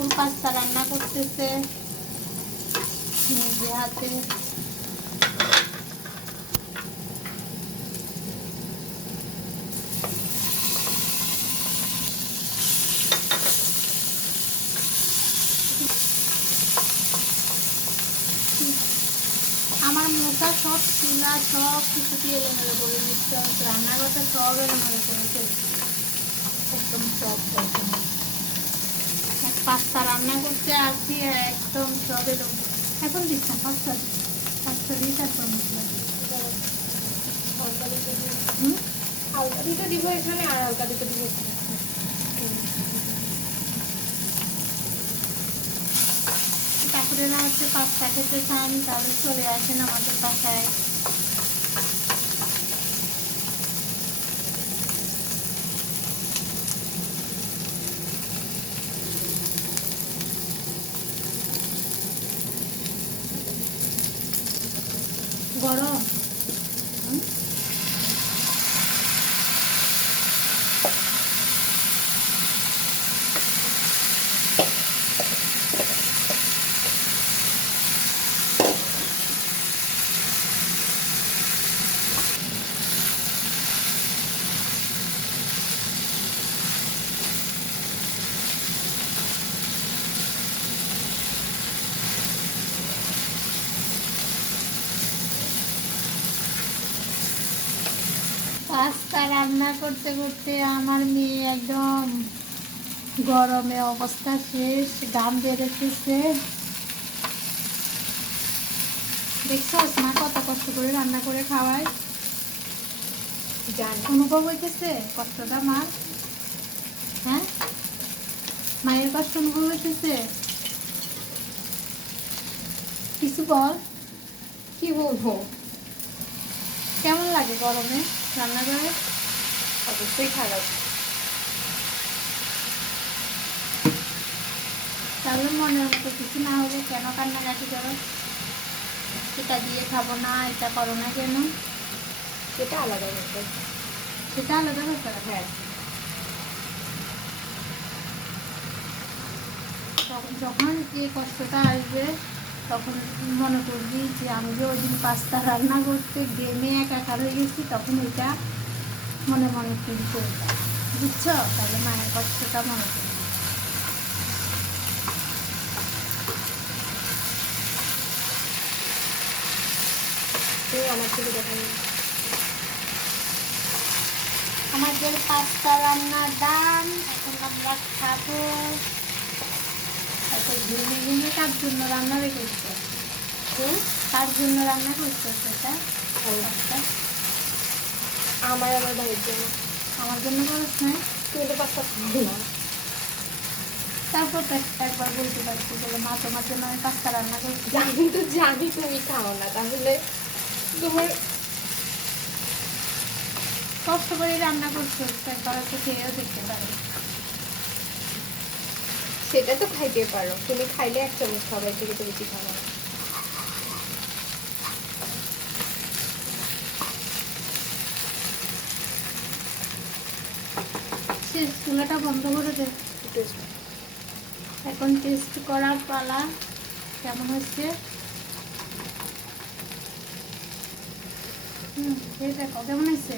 কাকুর পাস্তা রান্না করতেছে। নিজে হাতে। আমার মোটা সব চুলা, সব কিছু দিয়ে এলোমেলো করে দিচ্ছে রান্নাঘরটা সব এলোমেলো করে ফেলছে একদম সব একদম পাস্তা রান্না করতে আসি একদম সব এলো এখন দিস না পাস্তা পাস্তা দিয়ে তারপর মশলা হালকা দিতে দিব এখানে আর হালকা দিতে দিব এখানে। ঠাকুরেরা হচ্ছে পাস্তা খেতে চান তাহলে চলে আসেন আমাদের বাসায়। গরম। পাস্তা রান্না করতে করতে আমার মেয়ে একদম গরমে অবস্থা শেষ গাম বেড়েছে দেখছ মা কত কষ্ট করে রান্না করে খাওয়ায়। যার অনুভব হইতেছে কষ্টটা মার হ্যাঁ? মায়ের কষ্ট অনুভব হইতেছে? কিছু বল। কি বলব? কেমন লাগে গরমে রান্না করে অবশ্যই খারাপ। তাহলে মনের মতো কিছু না হলে কেন কান্নাকাটি করো? এটা দিয়ে খাব না এটা করো না কেন? সেটা আলাদা ব্যাপার। সেটা আলাদা ব্যাপার? হ্যাঁ। যখন যে কষ্টটা আসবে তখন মনে করবি যে আমি যে ওই দিন পাস্তা রান্না করতে গেমে একাকার হয়ে গেছি তখন এটা মনে মনে ফিল করবে। বুঝছ? তাহলে মায়ের কষ্টটা মনে করবে আমাদের পাস্তা রান্নার দাম এখন আমরা খাব ঘুমে ঘুমে জন্য রান্না রেখেছে কার জন্য রান্না সেটা আমার আমার ভাইয়ের জন্য আমার জন্য খরচ নাই পাস্তা তারপর একবার বলতে পারছি বলে মা তোমার জন্য আমি পাস্তা রান্না করছি জানি তো জানি তুমি খাও না তাহলে তোমার কষ্ট করে রান্না করছ একবার তো খেয়েও দেখতে পারো সেটা তো খাইতে পারো। তুমি খাইলে এক চামচ খাবার থেকে তো বেশি সে চুলাটা বন্ধ করে দে। এখন টেস্ট করার পালা কেমন হচ্ছে? হুম দেখো কেমন হয়েছে?